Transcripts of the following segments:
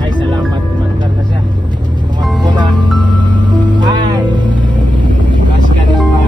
Ay, salamat. Mandar na siya. Tumakbo na. Ay! Gas ka na pa.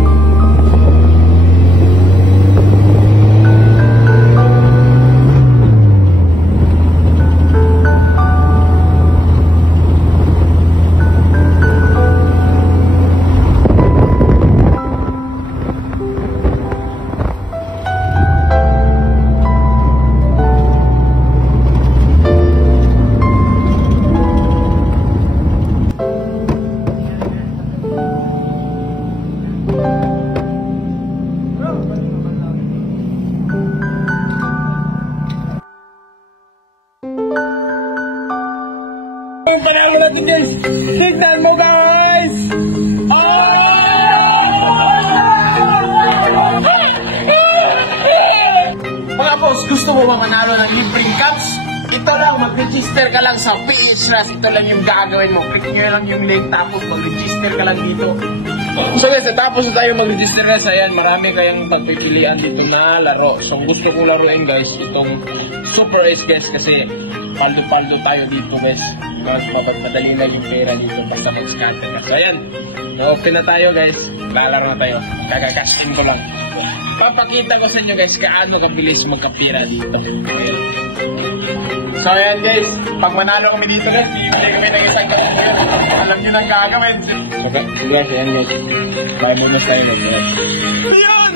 Tanawa natin guys! Tignan mo guys! Mga boss, gusto mo ba manalo ng libreng caps? Ito lang, mag-register ka lang sa PHRAS. Ito lang yung gagawin mo. Click nyo lang yung link tapos mag-register ka lang dito. So guys, tapos na tayo mag-register guys. Ayan, marami kayang pagpipilian dito na laro. So gusto ko laruin guys, itong Super Ace guys kasi paldo-paldo tayo dito guys. Mas madali na yung pera dito basta mag-scatter. So ayan, open na tayo guys. Lalaro na tayo. Gagagasin ko lang. Papakita ko sa inyo guys kaano kabilis magkapira dito. Okay. So ayan guys, pag manalo kami dito guys, bibili kami ng isang alam nyo nang gagawin. Okay, guys, ayan guys. Bye muna tayo guys. Ayan!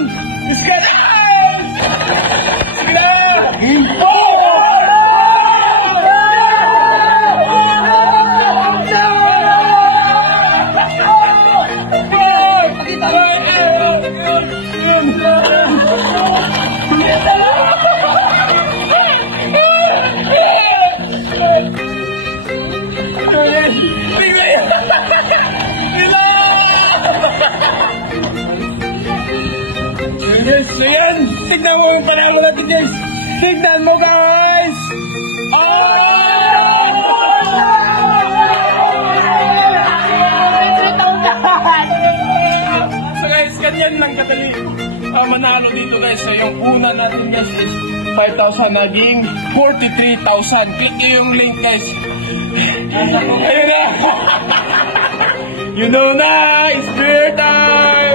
Scatter! Sige na! So yan, tignan mo yung panalo natin guys. Tignan mo guys. So guys, ganyan lang kadali manalo dito guys. So yung una natin guys is 5,000 naging 43,000. Click nyo yung link guys. Ayun na. You know na, it's beer time.